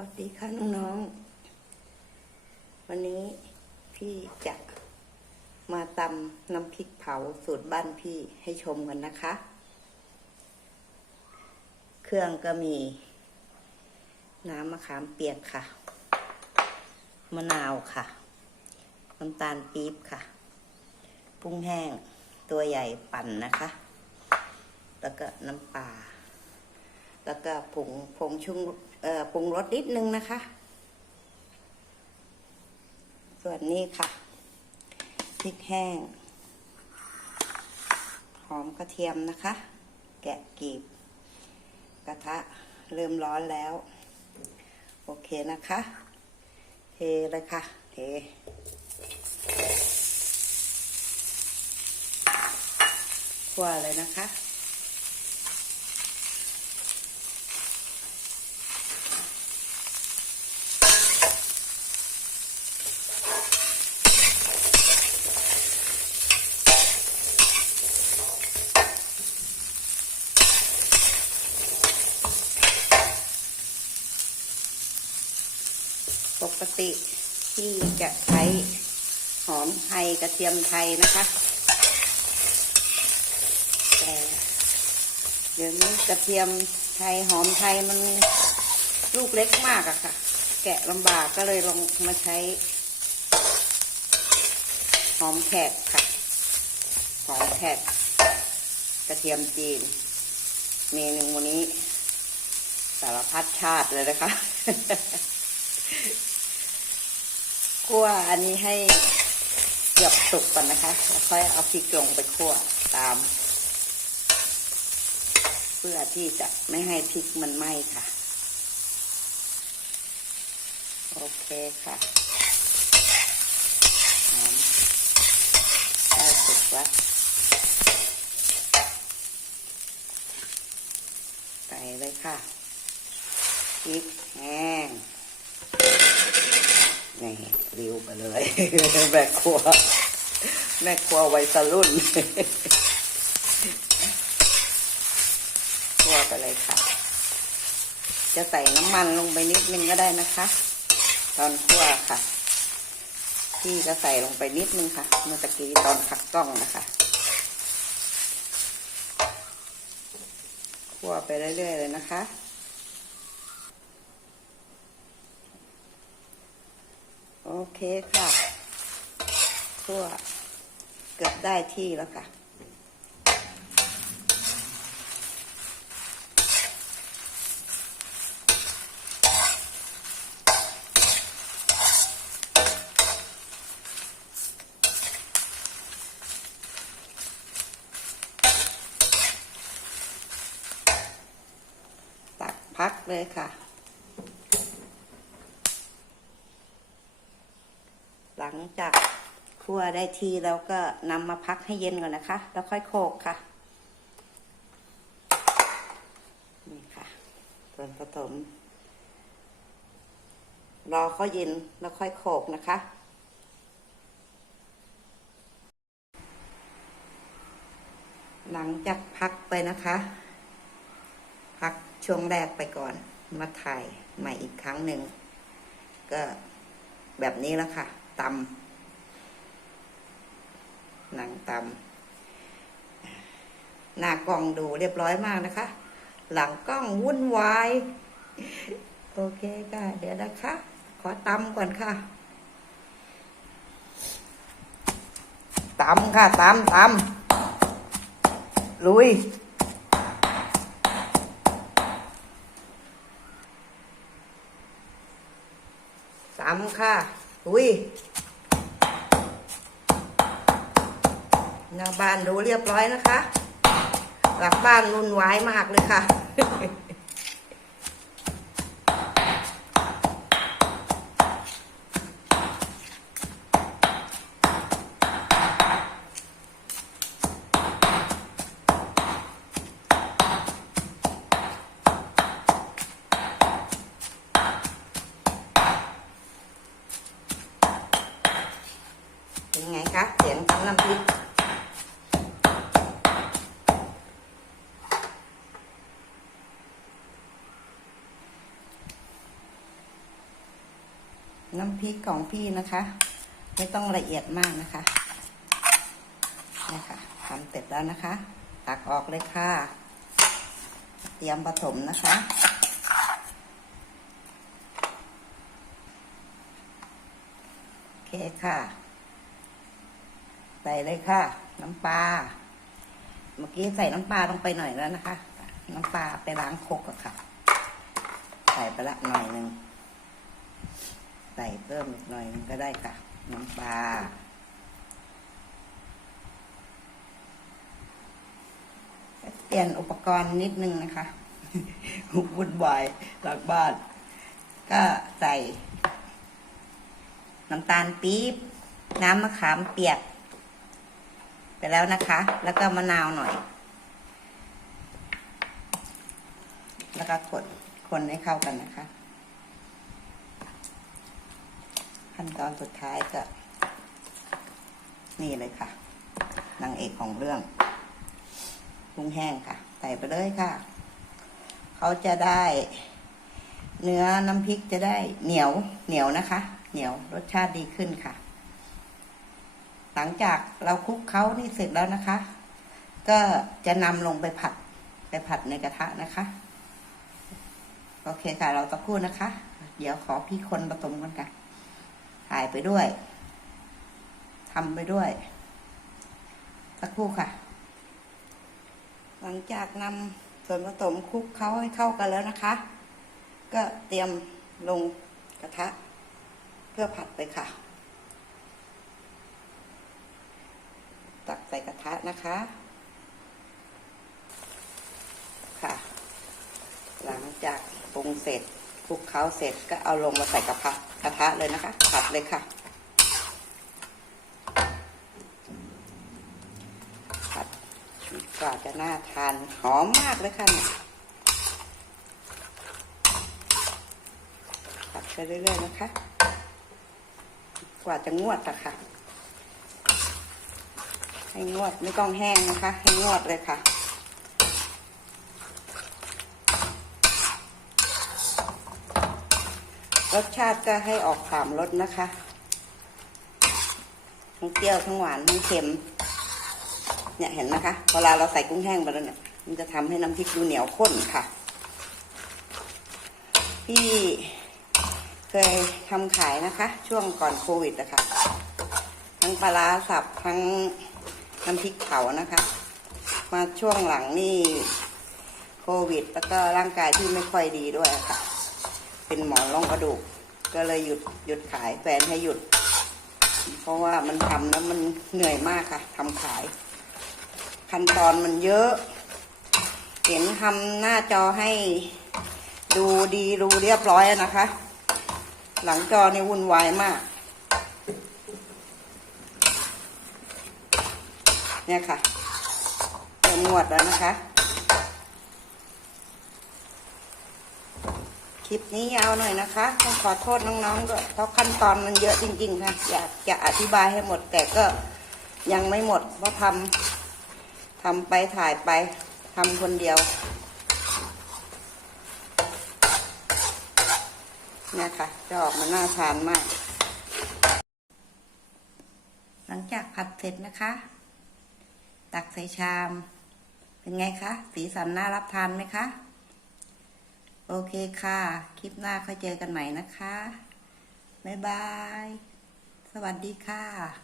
วัสดีค่ะน้องๆ วันนี้พี่จะมาตำน้ำพริกเผาสูตรบ้านพี่ให้ชมกันนะคะ เครื่องก็มี น้ำมะขามเปียกค่ะ มะนาวค่ะ น้ำตาลปี๊บค่ะ กุ้งแห้งตัวใหญ่ปั่นนะคะ แล้วก็น้ำปลา แล้วก็ผงผงชุงเอ่อ ปรุงรสนิดนึงนะคะ ส่วนนี้ค่ะพริกแห้ง หอมกระเทียมนะคะ แกะกลีบ กระทะเริ่มร้อนแล้ว โอเคนะคะ เทเลยค่ะ เทคั่วเลยนะคะ ติที่จะใช้หอมไทยกระเทียมไทยนะคะแต่เดี๋ยวนี้กระเทียมไทยหอมไทยมันลูกเล็กมากอะค่ะ แกะลำบากก็เลยลองมาใช้ หอมแขกค่ะ หอมแขกกระเทียมจีน เมนูวันนี้ สารพัดชาติเลยนะคะ คั่วอันนี้ให้เกือบสุกก่อนนะคะแล้วค่อยเอาพริกลงไปคั่วตาม เพื่อที่จะไม่ให้พริกมันไหม้ค่ะ โอเคค่ะได้สุกแล้วใส่เลยค่ะพริกแห้งนี่ ริ้วไปเลยแม่ครัว แม่ครัววัยสรุ่นครัวไปเลยค่ะ จะใส่น้ำมันลงไปนิดนึงก็ได้นะคะ ตอนคั่วค่ะ พี่ก็ใส่ลงไปนิดนึงค่ะ เมื่อตะกี้ตอนขัดกล้องนะคะคั่วไปเรื่อยๆเลยนะคะ โอ เคค่ะคั่วเกือบได้ที่แล้วค่ะ ตักพักเลยค่ะ หลั งจากคั่วได้ทีแล้วก็นำมาพักให้เย็นก่อนนะคะ แล้วค่อยโขกค่ะนี่ค่ะส่วนผสมรอเขาเย็นแล้วค่อยโขกนะคะ หลังจากพักไปนะคะ พักช่วงแรกไปก่อน มาถ่ายใหม่อีกครั้งหนึ่ง ก็แบบนี้แล้วค่ะ ตำหนังตำหน้ากล้องดูเรียบร้อยมากนะคะ หลังกล้องวุ่นวาย โอเคค่ะ เดี๋ยวนะคะ ขอตำก่อนค่ะตำค่ะตำตำลุยตำค่ะ อุ้ยหน้าบ้านดูเรียบร้อยนะคะ หลักบ้านนุ่นวายมากเลยค่ะ คะ เสียงตำน้ำพริกน้ำพริกของพี่นะคะ ไม่ต้องละเอียดมากนะคะนะคะทำเสร็จแล้วนะคะ ตักออกเลยค่ะ เตรียมผสมนะคะ โอเคค่ะ ใส่เลยค่ะ น้ำปลา เมื่อกี้ใส่น้ำปลาลงไปหน่อยแล้วนะคะ น้ำปลาไปล้างครกอะค่ะ ใส่ไปละหน่อยหนึ่ง ใส่เพิ่มอีกหน่อยหนึงก็ได้ค่ะ น้ำปลาเปลี่ยนอุปกรณ์นิดนึงนะคะวุ่นวายหลักบ้าน ก็ใส่น้ำตาลปี๊บ น้ำมะขามเปียก ไปแล้วนะคะ แล้วก็มะนาวหน่อย แล้วก็คนคนให้เข้ากันนะคะ ขั้นตอนสุดท้ายก็ นี่เลยค่ะนางเอกของเรื่องปรุงแห้งค่ะ ใส่ไปเลยค่ะ เขาจะได้ เนื้อน้ำพริกจะได้เหนียวเหนียวนะคะ เหนียวรสชาติดีขึ้นค่ะ หลังจากเราคลุกเขานี่เสร็จแล้วนะคะ ก็จะนำลงไปผัดไปผัดในกระทะนะคะ โอเคค่ะ เราตะคู่นะคะ เดี๋ยวขอพี่คนผสมกันค่ะถ่ายไปด้วยทำไปด้วยสักครู่ค่ะ หลังจากนำส่วนผสมคลุกเขาให้เข้ากันแล้วนะคะ ก็เตรียมลงกระทะ เพื่อผัดไปค่ะ ตักใส่กระทะนะคะ ค่ะ หลังจากปรุงเสร็จคลุกเคล้าเสร็จก็เอาลงมาใส่กระทะกระทะเลยนะคะ ผัดเลยค่ะ ผัดกว่าจะน่าทานหอมมากเลยค่ะเนี่ยผัดไปเรื่อยๆนะคะ กว่าจะงวดอะค่ะ ให้งวดไม่ต้องแห้งนะคะ ให้งวดเลยค่ะ รสชาติก็ให้ออกสามรสนะคะ ทั้งเปรี้ยวทั้งหวานทั้งเค็ม เนี่ยเห็นนะคะ เวลาเราใส่กุ้งแห้งไปแล้วเนี่ย มันจะทำให้น้ำพริกดูเหนียวข้นค่ะพี่เคยทำขายนะคะ ช่วงก่อนโควิดนะคะทั้งปลาสับทั้ง น้ำพริกเผานะคะ มาช่วงหลังนี่โควิด แล้วก็ร่างกายที่ไม่ค่อยดีด้วยค่ะ เป็นหมอนรองกระดูก ก็เลยหยุดหยุดขายแฟนให้หยุด เพราะว่ามันทำแล้วมันเหนื่อยมากค่ะทำขาย ขั้นตอนมันเยอะ เห็นทำหน้าจอให้ดูดีดูเรียบร้อยนะคะ หลังจอนี่วุ่นวายมาก เนี่ยค่ะเริ่มงวดแล้วนะคะ คลิปนี้ยาวหน่อยนะคะ ต้องขอโทษน้องๆด้วยเพราะขั้นตอนมันเยอะจริง ๆ ค่ะ อยากจะอธิบายให้หมดแต่ก็ยังไม่หมด เพราะทำทำไปถ่ายไปทำคนเดียวเนี่ยค่ะ จะออกมาน่าทานมาก หลังจากผัดเสร็จนะคะ ตักใส่ชาม เป็นไงคะ สีสันน่ารับทานไหมคะ โอเคค่ะ คลิปหน้าค่อยเจอกันใหม่นะคะ บ๊ายบาย สวัสดีค่ะ